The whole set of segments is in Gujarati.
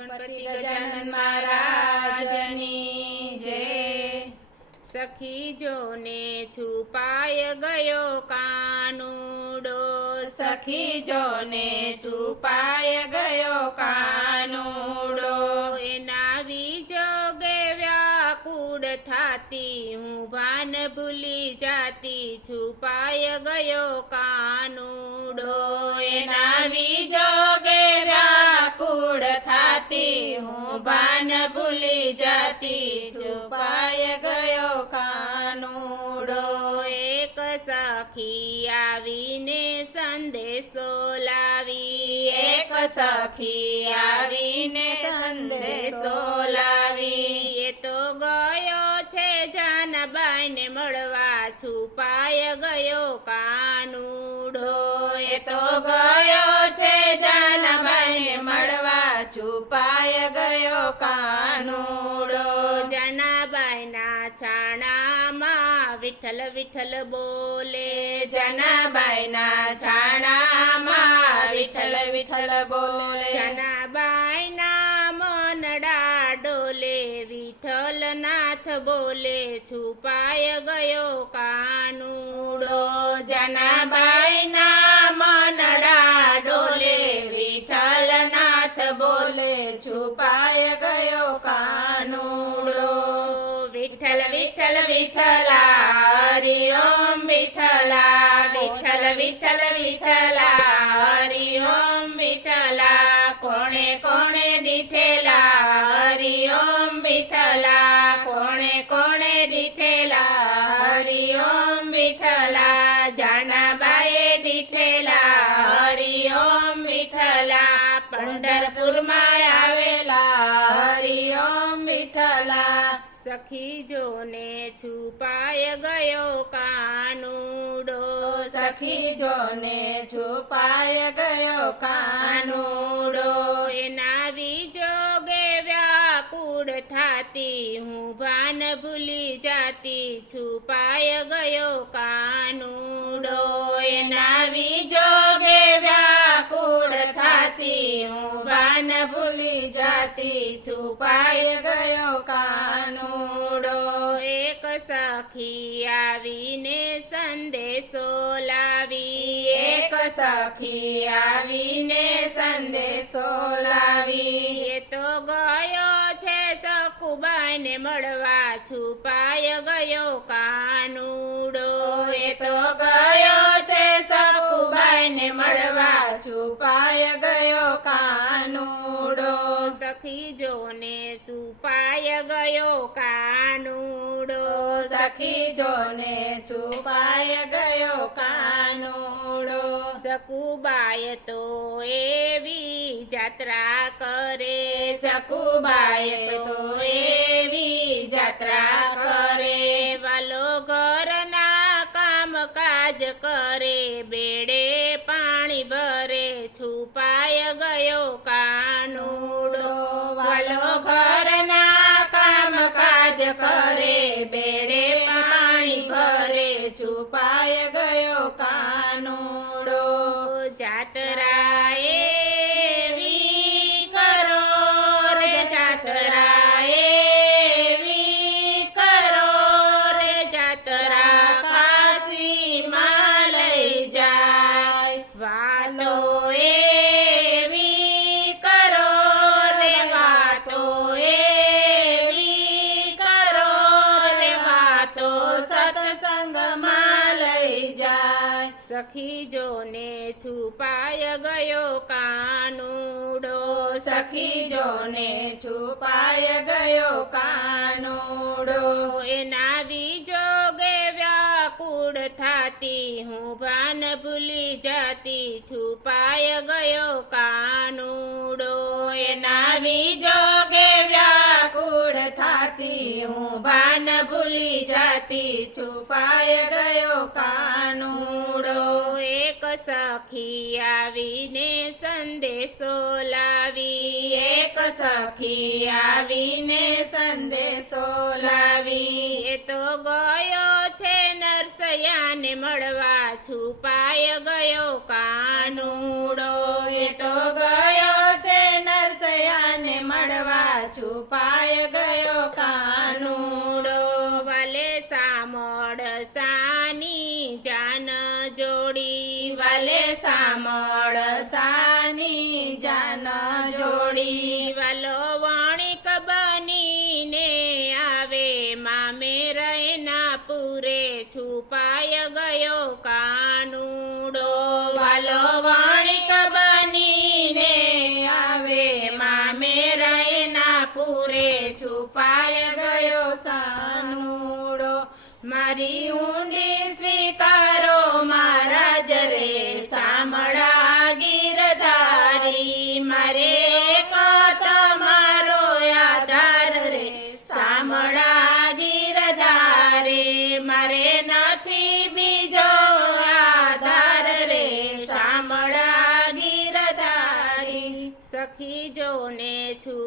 ગણપતિ ગજાનન મહારાજની જય. સખી જોને છુપાય ગયો કાનુડો. સખી જોને છુપાય ગયો કાનુડો. એના વિજોગે વ્યાકુળ થાતી હું ભાન ભૂલી જાતી છુપાય ગયો કાનુડો. એના વિજોગે વ્યાકુળ થાતી હું ભાન ભૂલી જતી છુપાય ગયો કાનુડો એક સખી આવીને સંદેશો લાવી. એક સખી આવીને વિઠ્ઠલ બોલે જનાબાઈના છાણામાં વિઠ્ઠલ વિઠ્ઠલ બોલે. જનાબાઈના મનડા ડોલે વિઠ્ઠલ નાથ બોલે છુપાય ગયો કાનુડો. જનાબાઈના મનડા ડોલે વિઠ્ઠલ નાથ બોલે છુપાય ગયો કાનુડો. વિઠ્ઠલ વિઠ્ઠલ વિઠ્ઠલા વિઠ્ઠલ વિઠ્ઠલ વિઠ્ઠલા હરિ ઓમ વિઠ્ઠલા, કોણે કોણે દીઠેલા, હરિ ઓમ વિઠ્ઠલા, કોણે કોણે દીઠેલા, હરિ ઓમ વિઠ્ઠલા, જાનાબાએ દીઠેલા, હરિ ઓમ વિઠ્ઠલા, પંઢરપુરમાં આવેલા, હરિ ઓમ વિઠ્ઠલા. સખી જોને છુપાય ગયો કાનુડો સખી જોને છુપાય ગયો કાનુડો. એના જોગે વ્યાકુળ થાતી, હું ભાન ભૂલી જાતી છુપાય ગયો કાનુડો. એના જોગે વ્યાકુળ થાતી, હું ભાન ભૂલી જાતી છુપાય ગયો કાનુડો. એક સખી આવીને સંદેશો લાવી એક સખી આવીને સંદેશો લાવી એ તો ગયો છે સકુબાઈને મળવા. છુપાય ગયો કાનુડો. એ તો ગયો છે સકુબાઈને મળવા. છુપાય ગયો કાનુડો. સખી જોને છુપાય ગયો કાનુડો. સખી જોને છુપાય ગયો કાનુડો. સકુબાય તો એવી જાત્રા કરે. સકુબાય તો એવી જાત્રા કરે. વાલો ઘરના કામ કાજ કરે. બેડે પાણી ભરે. છુપાય ગયો કાનુડો. વાલો ઘરના કામ કાજ કરે. બેડે જાય સખી જોને છુપાય ગયો કાનુડો. સખી જોને છુપાય ગયો કાનુડો. એના વિજોગે વ્યાકુળ થાતી હું ભાન ભૂલી જાતી છુપાય ગયો કાનુડો. એના વિજોગે થાતી હું ભાન ભૂલી જાતી છુપાય ગયો કાનુડો. એક સખી આવીને સંદેશો લાવી. એક સખી આવીને સંદેશો લાવી. એ તો ગયો છે નરસયાને મળવા છુપાય ગયો કાનુડો. એ તો ગયો છે છુપાય ગયો કાનુડો. વાલે સામળ સાની જાન જોડી. વાલે સામળ સાની જાન જોડી. વાલો વણિક બનીને આવે મામે રહેના પૂરે છુપાય ગયો કાનુડો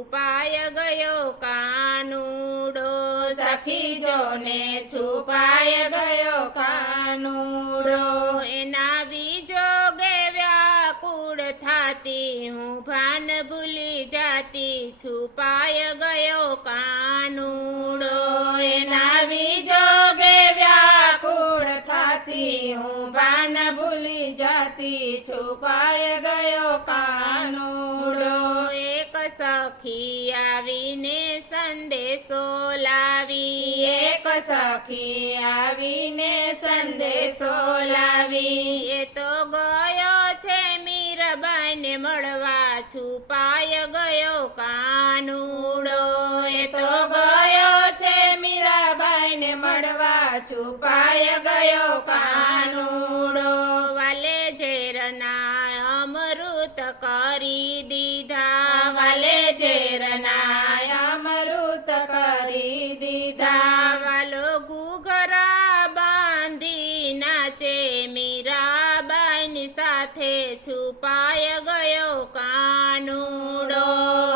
છુપાય ગયો કાનુડો. સખી જોને છુપાય ગયો કાનુડો. એના બીજો વ્યાકુળ થાતી હું ભાન ભૂલી જાતી છુપાય ગયો કાનુડો. એના બીજો વ્યાકુળ થાતી હું ભાન ભૂલી જાતી છુપાય ગયો કાનુડો. સખી આવીને સંદેશો લાવી. એક સખી આવીને સંદેશો લાવી. એ તો ગયો છે મીરબાઈને મળવા છુપાય ગયો કાનુડો. એ તો ગયો છે મીરાબાઈને મળવા છુપાય ગયો કાનુડો. મીરાબાઈની સાથે છુપાય ગયો કાનુડો.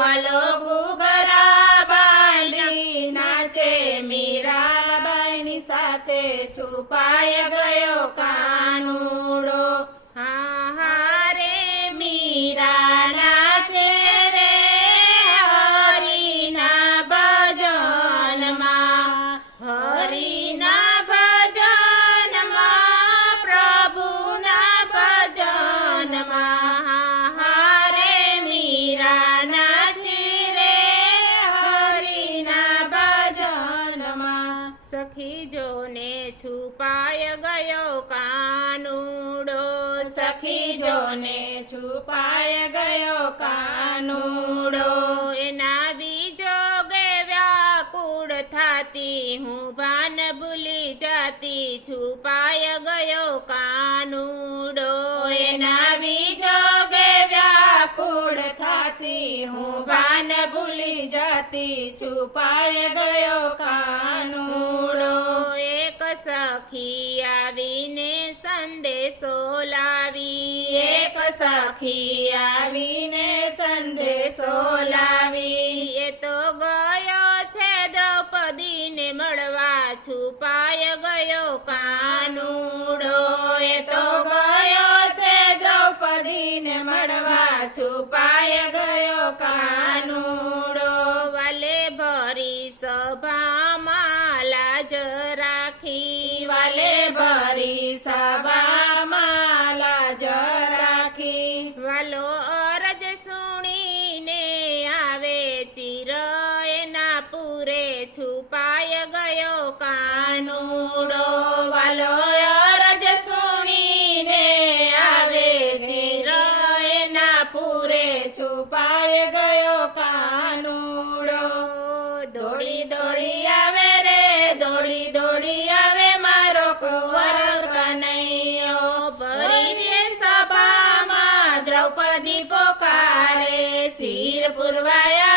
વાલો ગુગરા બાંધી નાચે મીરાબાઈની સાથે છુપાય ગયો કાનુડો સખી જોને છુપાય ગયો કાનુડો. એના બીજોગે વ્યાકુળ થાતી હું ભાન ભૂલી જાતી છુપાય ગયો કાનુડો. એના બીજો વ્યાકુળ થાતી હું ભાન ભૂલી જાતી છુપાય ગયો કાનુડો. સખી આવીને સંદેશો લાવી. એક સખી આવીને સંદેશો લાવી. એ તો ગયો છે દ્રૌપદીને મળવા. છુપાય ગયો કાનુડો. છુપાય ગયો કાનુડો વાલો અરજ સુણીને આવે ચિર એના પૂરે છુપાય ગયો કાનુડો. દોડી દોડી આવે રે, દોડી દોડી આવે મારો કુંવર કનૈયો. ભરીને સભામાં દ્રૌપદી પોકારે ચીર પુરવાય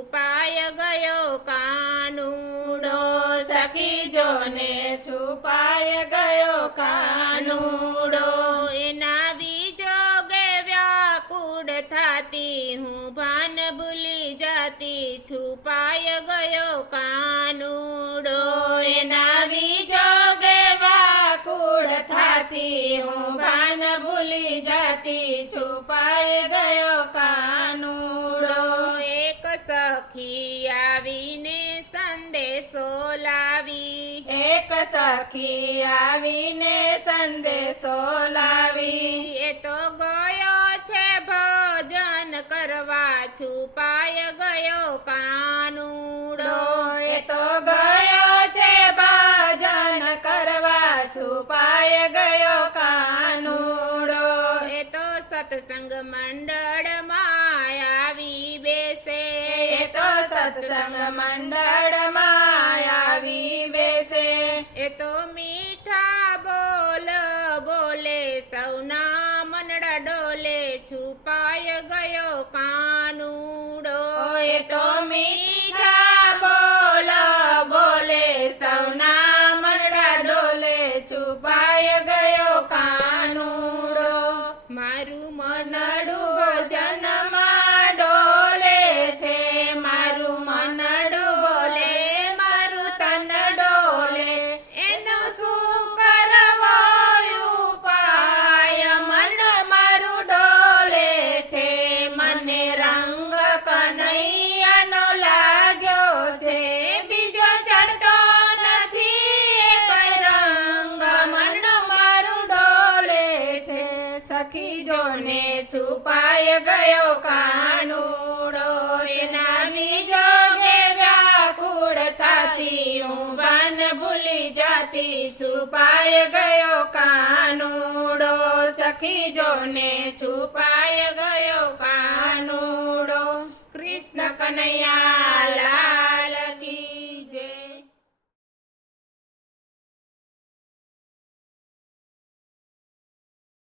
છુપાય ગયો કાનુડો સખી જોને છુપાય ગયો કાનુડો. એના બીજોગે વ્યાકુડ થાતી, હું ભાન ભૂલી જાતી, છુપાય ગયો કાનુડો. એના બીજોગે વાકુળ થતી થાતી, હું ભાન ભૂલી જતી છુપાઈ આવીને સંદેશો લાવી. એક સખી આવીને સંદેશો લાવી. એ તો ગયો છે ભોજન કરવા છુપાય ગયો કાનુડો. એ તો ગયો છે ભોજન કરવા છુપાય ગયો કાનુડો. એ તો સત્સંગ સત્સંગ મંડળમાં આવી બેસે. એ તો મીઠા બોલ બોલે સૌના મનડા ડોલે છુપાય ગયો કાનુડો. એ તો મીઠા છુપાય ગયો કાનુડો સખી જોને છુપાય ગયો કાનુડો. કૃષ્ણ કનૈયા